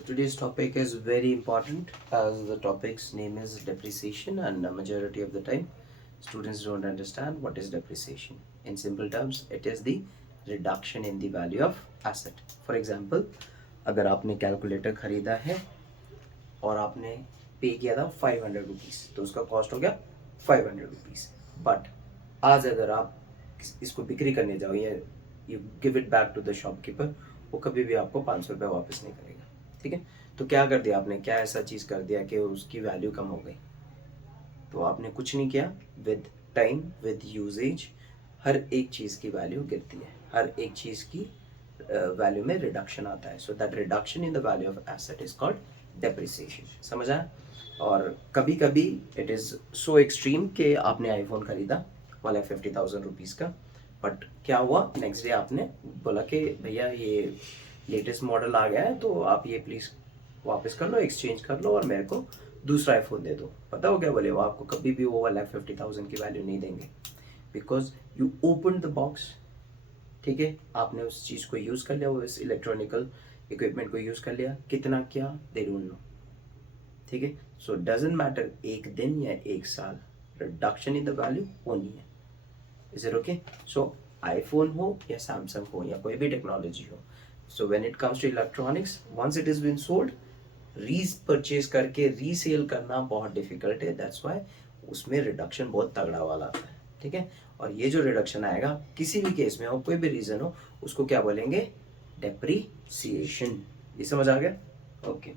So today's topic is very important as the topic's name is depreciation, and a majority of the time students don't understand what is depreciation. In simple terms, it is the reduction in the value of asset. For example, अगर आपने calculator खरीदा है और आपने पे किया था 500 rupees, तो उसका कॉस्ट हो गया 500 रुपीज़। बट आज अगर आप इसको बिक्री करने जाओ या you give it back to the shopkeeper, वो कभी भी आपको 500 रुपये वापस नहीं करेगा। ठीक है, तो क्या कर दिया आपने, क्या ऐसा चीज़ कर दिया कि उसकी वैल्यू कम हो गई? तो आपने कुछ नहीं किया। विद टाइम, विद यूजेज, हर एक चीज़ की वैल्यू गिरती है, हर एक चीज़ की वैल्यू में रिडक्शन आता है। So that reduction in the value of asset is called depreciation. समझ आया? और कभी कभी इट इज़ सो एक्सट्रीम कि आपने आईफोन खरीदा 1,50,000 रुपीज़ का, बट क्या हुआ, नेक्स्ट डे आपने बोला कि भैया ये लेटेस्ट मॉडल आ गया है, तो आप ये प्लीज़ वापस कर लो, एक्सचेंज कर लो और मेरे को दूसरा आईफोन दे दो। पता हो क्या बोले? वो आपको कभी भी वो 1,50,000 की वैल्यू नहीं देंगे, because you open the box. ठीक है, आपने उस चीज़ को यूज़ कर लिया, वो इस इलेक्ट्रॉनिकल इक्विपमेंट को यूज़ कर लिया, कितना क्या दे डोंट नो। ठीक है, सो डजेंट मैटर एक दिन या एक साल, रिडक्शन इन द वैल्यू होनी है। Is it okay? So iPhone हो या सैमसंग हो या कोई भी टेक्नोलॉजी हो, so when it comes to electronics, once it is been sold, purchase करके रीसेल करना बहुत डिफिकल्ट है। दैट्स वाई उसमें रिडक्शन बहुत तगड़ा वाला आता है। ठीक है, और ये जो रिडक्शन आएगा किसी भी केस में हो, कोई भी रीजन हो, उसको क्या बोलेंगे? डेप्रीसिएशन। ये समझ आ गया? Okay.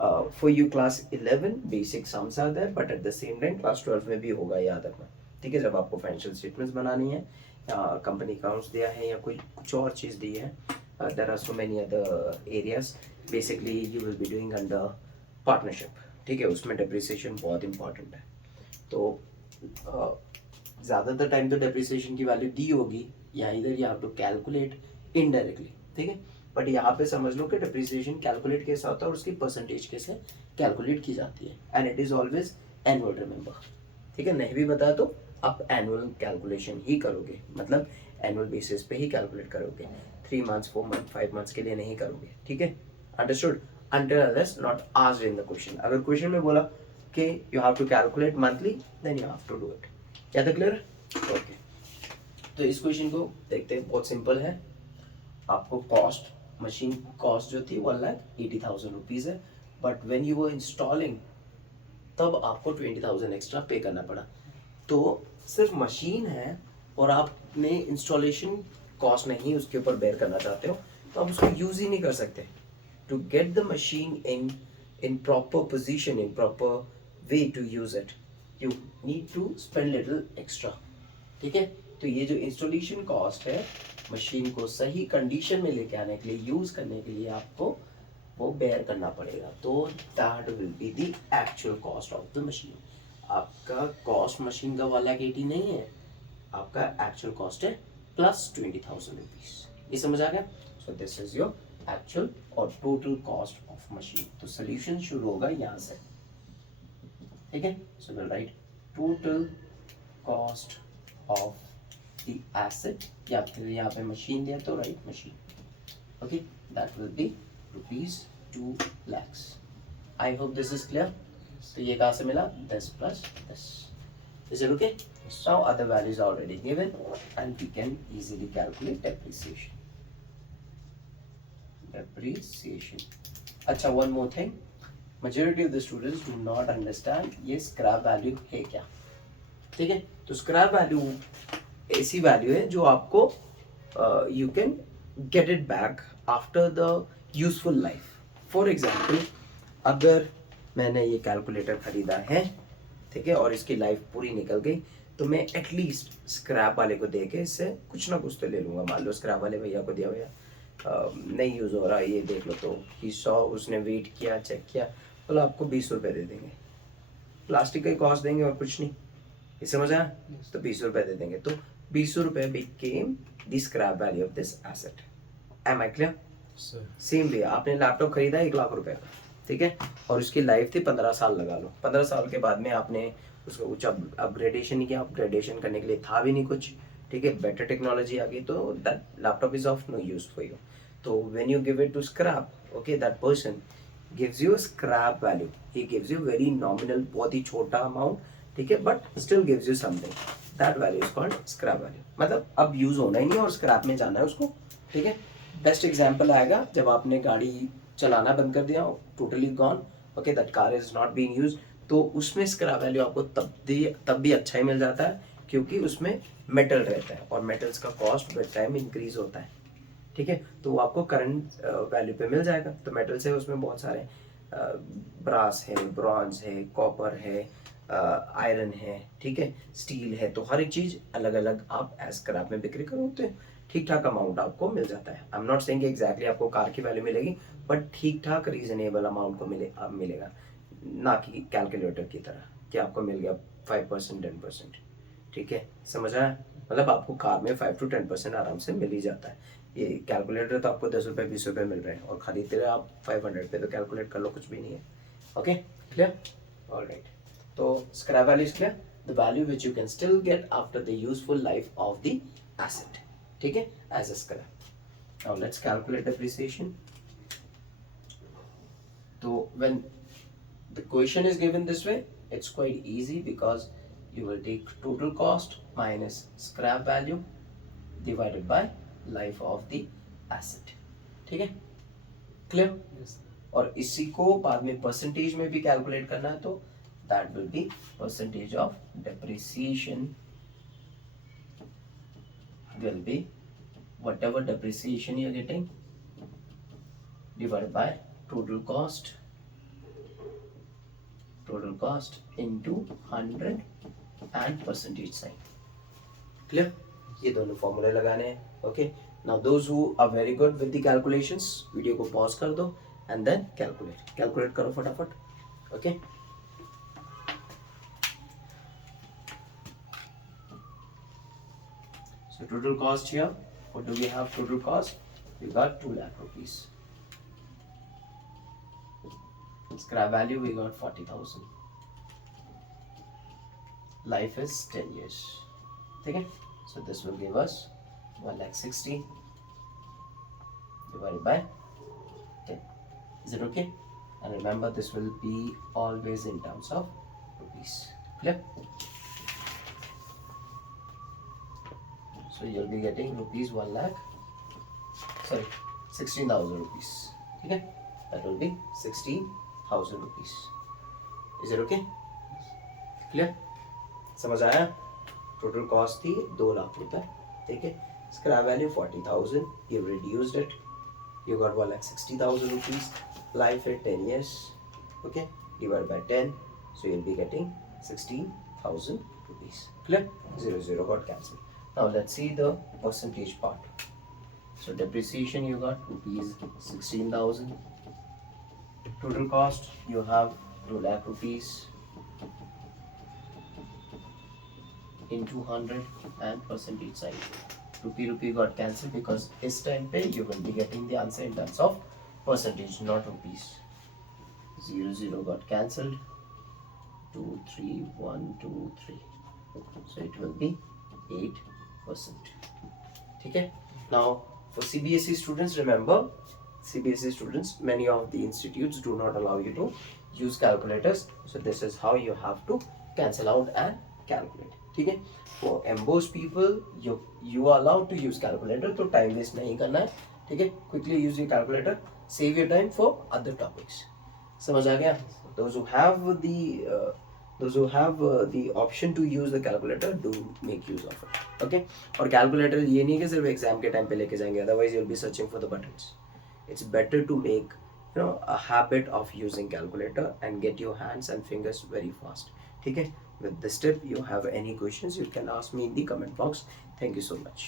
For you class 11 basic sums are there, but at the same time class 12 में भी होगा, याद रखना। ठीक है, जब आपको फाइनेंशियल स्टेटमेंट्स बनानी है, कंपनी अकाउंट्स दिया है या कोई कुछ और चीज़ दी है, there are so many other areas basically you will be doing under partnership. ठीक है, उसमें डेप्रिसिएशन बहुत इंपॉर्टेंट है। तो ज़्यादातर टाइम तो डेप्रिसिएशन की वैल्यू दी होगी, या इधर you have to calculate indirectly. ठीक है, बट यहाँ पे समझ लो कि डेप्रिसिएशन कैलकुलेट कैसा होता है और उसकी परसेंटेज कैसे कैलकुलेट की जाती है, and it is always annual, remember. ठीक है, नहीं भी बताया तो आप एनुअल कैलकुलेशन ही करोगे, मतलब एनुअल बेसिस पे ही कैलकुलेट करोगे, 3 मंथ्स 4 मंथ 5 मंथ्स के लिए नहीं करोगे। ठीक है, understood? until unless not asked in the question। अगर क्वेश्चन में बोला कि you have to calculate monthly, then you have to do it। क्या था क्लियर? ओके, तो इस क्वेश्चन को देखते हैं, बहुत सिंपल है। आपको कॉस्ट, मशीन कॉस्ट जो थी 1,80,000 रुपीज़ है, but when you were installing तब आपको 20,000 एक्स्ट्रा पे करना पड़ा। तो सिर्फ मशीन है और आपने इंस्टॉलेशन कॉस्ट नहीं उसके ऊपर बेयर करना चाहते हो, तो आप उसको यूज़ ही नहीं कर सकते। To get the machine in proper position, in proper way to use it, you need to spend little extra। ठीक है, तो ये जो इंस्टॉलेशन कॉस्ट है, मशीन को सही कंडीशन में लेके आने के लिए, यूज करने के लिए आपको वो बेयर करना पड़ेगा। तो that will be the actual cost of the machine. आपका कॉस्ट मशीन का 1,80,000 नहीं है, आपका एक्चुअल कॉस्ट है +20,000 रुपीज। ये समझ आ गया? So this is your actual और टोटल कॉस्ट ऑफ मशीन। तो सोल्यूशन शुरू होगा यहाँ से। ठीक है, so will write total cost of the asset, या फिर यहाँ पे मशीन दिया तो right machine. Okay, that will be ₹2 lakhs। I hope this is clear. तो ये कहाँ से मिला? 10 + 10। Is it okay? Now other values are already given and we can easily calculate depreciation. Depreciation. अच्छा, one more thing. Majority of the students do not understand ये scrap value है क्या। ठीक है, तो scrap value ऐसी value है जो आपको you can get it back after the useful life। For example, अगर मैंने ये कैलकुलेटर खरीदा है, ठीक है, और इसकी लाइफ पूरी निकल गई, तो मैं एटलीस्ट स्क्रैप वाले को दे के इससे कुछ ना कुछ तो ले लूँगा। मान लो स्क्रैप वाले भैया को दिया, भैया नहीं यूज़ हो रहा, ये देख लो, तो ही सॉ, उसने वेट किया, चेक किया, बोला आपको 20 रुपये दे देंगे, प्लास्टिक का ही कॉस्ट देंगे और कुछ नहीं। ये समझ आया? तो 20 रुपये दे देंगे, तो 20 रुपये became the scrap value of this asset. Am I clear? Same way आपने लैपटॉप खरीदा 1,00,000 रुपये का, ठीक है, और उसकी लाइफ थी 15 साल, लगा लो। 15 साल के बाद में आपने उसको कुछ अपग्रेडेशन नहीं किया, अपग्रेडेशन करने के लिए था भी नहीं कुछ। ठीक है, बेटर टेक्नोलॉजी आ गई, तो that laptop is of no use for you. तो when you give it to scrap, okay, that person gives you scrap value. He gives you very nominal, बहुत ही छोटा अमाउंट, ठीक है, but still gives you something. That value is called scrap value. मतलब अब use होना ही नहीं है और स्क्रैप में जाना है उसको, ठीक है. बेस्ट एग्जाम्पल आएगा जब आपने गाड़ी चलाना बंद कर दिया, totally gone, okay, that car is not being use, तो उसमें स्क्रैप वैल्यू आपको तब भी अच्छा ही मिल जाता है, क्योंकि उसमें मेटल रहता है और मेटल्स का कॉस्ट विद टाइम इंक्रीज होता है, ठीक है. तो वो आपको करंट वैल्यू पे मिल जाएगा. तो मेटल्स है उसमें बहुत सारे, ब्रास है, ब्रॉन्ज है, कॉपर है, आयरन है, ठीक है, स्टील है. तो हर एक चीज़ अलग अलग आप एज स्क्रैप में बिक्री करोगे, ठीक ठाक अमाउंट आपको मिल जाता है. I am not saying exactly आपको कार की वैल्यू मिलेगी, बट ठीक ठाक रीजनेबल अमाउंट को मिलेगा, ना कि कैलकुलेटर की तरह कि आपको मिल गया 5% 10%, ठीक है. समझ आया? मतलब आपको कार में 5 to 10% आराम से मिल ही जाता है. ये कैलकुलेटर तो आपको 10 रुपये 20 रुपये मिल रहे हैं और खरीदते रहे आप 500 पे, तो कैलकुलेट कर लो, कुछ भी नहीं है. Okay, clear? ऑलराइट. तो scrap value is clear, the value which you can still get after the useful life of the asset, ठीक है, as a scrap. Now let's calculate depreciation. तो when the question is given this way, it's quite easy, because you will take total cost minus scrap value divided by life of the asset. ठीक है, clear? yes. और इसी को बाद में percentage में भी कैलकुलेट करना है, तो that will be percentage of depreciation will be whatever depreciation you are getting divided by total cost into 100 and percentage sign. Clear? ये दोनों फॉर्मूले लगाने हैं. Okay, now those who are very good with the calculations, video को pause कर दो and then calculate करो फटाफट. Okay, so total cost here, what do we have? Total cost, we got 2 lakh rupees. Scrap value we got 40,000. Life is 10 years. ठीक है, so this will give us 1,60,000 divided by 10. Is it okay? And remember, this will be always in terms of rupees. Clear? So you'll be getting rupees 16,000 rupees. ठीक है, that will be 16,000 rupees. Is it okay? Clear? समझ आया? Total cost थी 2 लाख रुपए, ठीक है. Scrap value 40,000, you reduced it, you got 1,60,000 rupees. Life at 10 years, okay, divided by 10, so you'll be getting 16,000 rupees. Clear? 0 got cancelled. Now let's see the percentage part. So depreciation you got rupees 16,000. Total cost you have 2 lakh rupees into 100 and percentage sign. Rupee got cancelled because this time pay you will be getting the answer in terms of percentage, not rupees. 0 got cancelled. 2 3 1 2 3, so it will be 8%. ठीक है. Now for CBSE students, remember, CBSE students, many of the institutes do not allow you to use calculators, so this is how you have to cancel out and calculate. ठीक है. For MBOS people, you are allowed to use calculator, तो time waste नहीं करना है, ठीक है. Quickly use your calculator, save your time for other topics. समझ आ गया? Those who have the option to use the calculator, do make use of it. Okay. और कैलकुलेटर ये नहीं कि सिर्फ एग्जाम के टाइम पे लेके जाएंगे, otherwise you'll be searching for the buttons. It's better to make a habit of using calculator and get your hands and fingers very fast. ठीक है. With this tip, you have any questions, you can ask me in the comment box. Thank you so much.